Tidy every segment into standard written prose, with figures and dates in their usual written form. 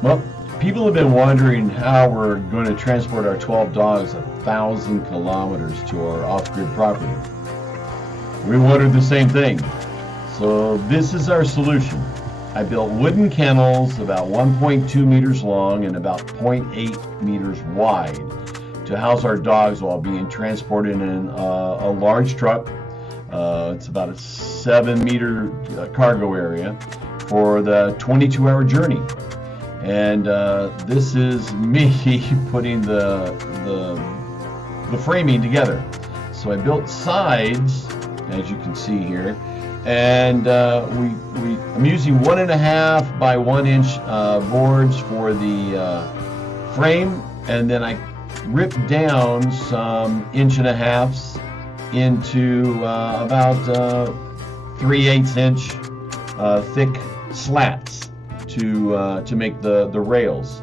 Well, people have been wondering how we're going to transport our 12 dogs 1,000 kilometers to our off-grid property. We wondered the same thing. So this is our solution. I built wooden kennels about 1.2 meters long and about 0.8 meters wide to house our dogs while being transported in a large truck. It's about a 7-meter cargo area for the 22-hour journey. And this is me putting the framing together. So I built sides, as you can see here, and I'm using 1.5 by 1 inch boards for the frame, and then I ripped down some 1.5 inches into about 3/8 inch thick slats to make the rails.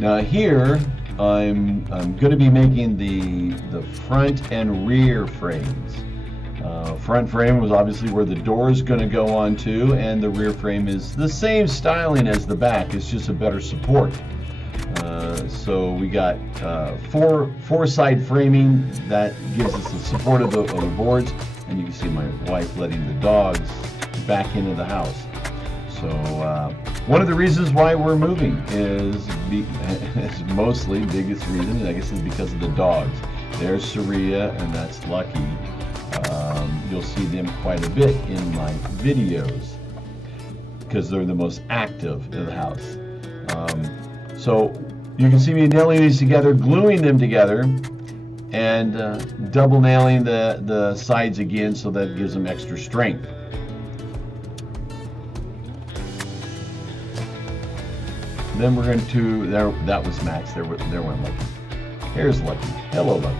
Now here, I'm going to be making the front and rear frames. Front frame was obviously where the door is going to go onto, and the rear frame is the same styling as the back. It's just a better support. So we got four side framing that gives us the support of the boards, and you can see my wife letting the dogs back into the house. So one of the reasons why we're moving is mostly, biggest reason, I guess, is because of the dogs. There's Saria, and that's Lucky. You'll see them quite a bit in my videos because they're the most active in the house. So you can see me nailing these together, gluing them together, and double nailing the sides again so that it gives them extra strength. Then we're going to, that was Max, there went Lucky. Here's Lucky. Hello, Lucky.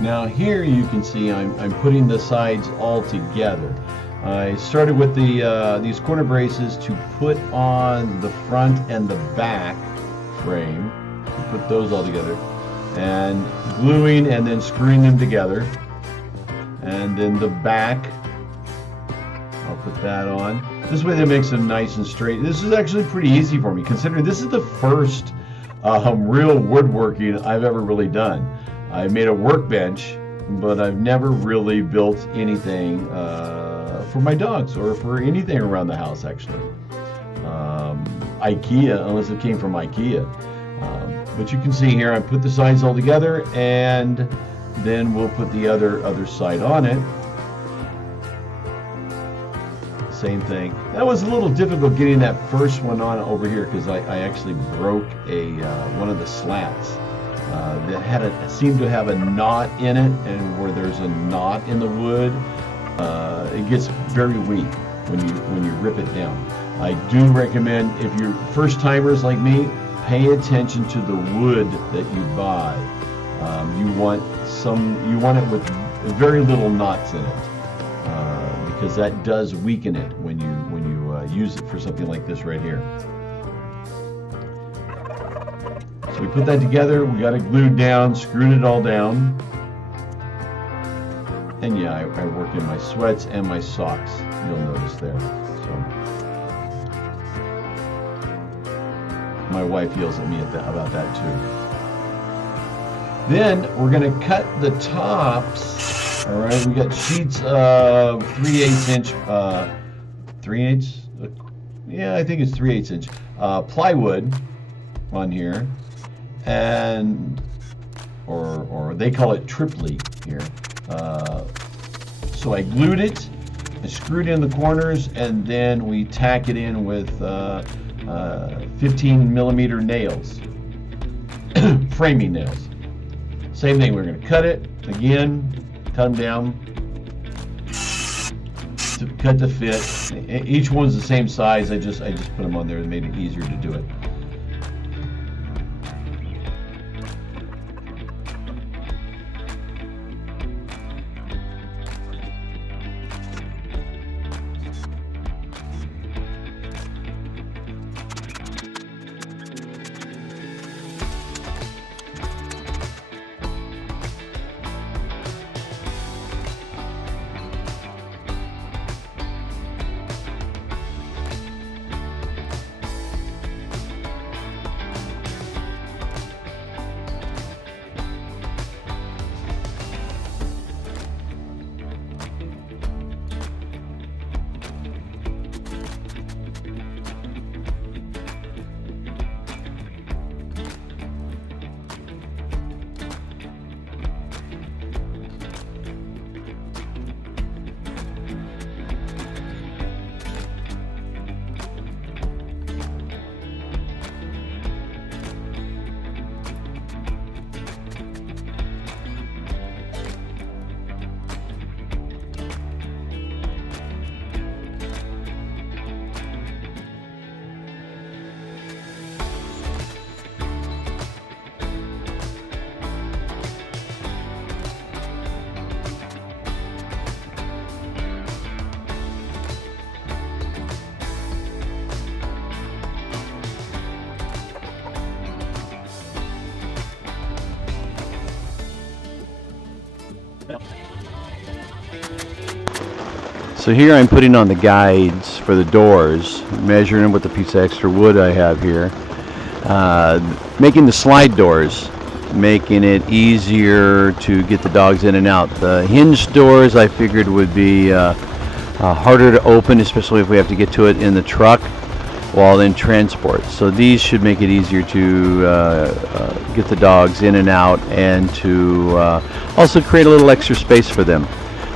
Now here you can see I'm putting the sides all together. I started with these corner braces to put on the front and the back frame. Put those all together, and gluing and then screwing them together. And then the back, I'll put that on. This way that makes them nice and straight. This is actually pretty easy for me, considering this is the first real woodworking I've ever really done. I made a workbench, but I've never really built anything for my dogs or for anything around the house, actually. IKEA, unless it came from IKEA. But you can see here, I put the sides all together, and then we'll put the other side on it. Same thing. That was a little difficult getting that first one on over here, because I actually broke one of the slats. That seemed to have a knot in it, and where there's a knot in the wood, it gets very weak when you rip it down. I do recommend, if you're first timers like me, pay attention to the wood that you buy. You want it with very little knots in it, because that does weaken it when you use it for something like this right here. So we put that together, we got it glued down, screwed it all down. And yeah, I worked in my sweats and my socks, you'll notice there. So my wife yells at me about that too. Then we're going to cut the tops. All right, we got sheets of 3/8 inch, 3/8. Yeah, I think it's 3/8 inch plywood on here, and or they call it triply here. So I glued it, I screwed in the corners, and then we tack it in with 15 millimeter nails, framing nails. Same thing, we're going to cut it again, cut them down to cut to fit. Each one's the same size. I just put them on there and made it easier to do it. So here I'm putting on the guides for the doors, measuring them with the piece of extra wood I have here, making the slide doors, making it easier to get the dogs in and out. The hinge doors I figured would be harder to open, especially if we have to get to it in the truck while in transport. So these should make it easier to get the dogs in and out, and to also create a little extra space for them.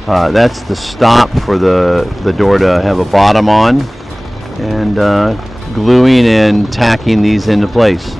That's the stop for the door to have a bottom on, and gluing and tacking these into place.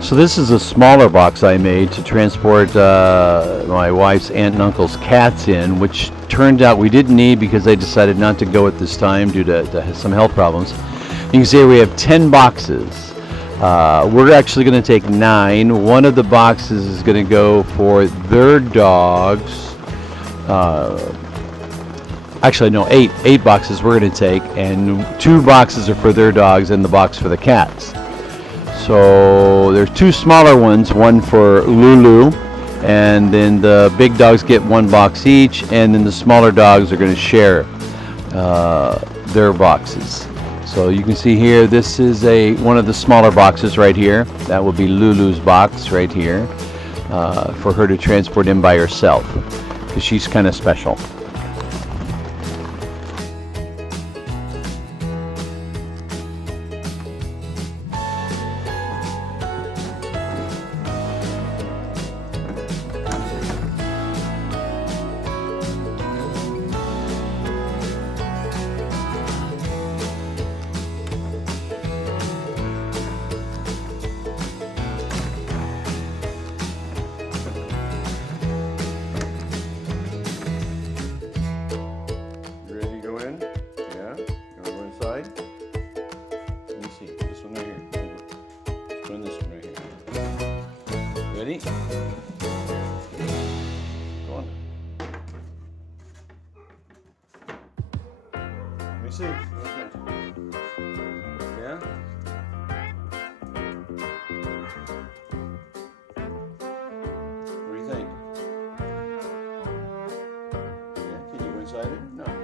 So this is a smaller box I made to transport my wife's aunt and uncle's cats in, which turned out we didn't need because they decided not to go at this time due to some health problems. You can see we have 10 boxes. We're actually going to take 9. One of the boxes is going to go for their dogs. Actually, no, 8 boxes we're going to take, and 2 boxes are for their dogs and the box for the cats. So there's 2 smaller ones, one for Lulu, and then the big dogs get 1 box each, and then the smaller dogs are going to share their boxes. So you can see here, this is one of the smaller boxes right here. That will be Lulu's box right here, for her to transport in by herself, because she's kind of special. Ready? Go on. Let me see. Yeah? What do you think? Yeah, can you go inside it? No.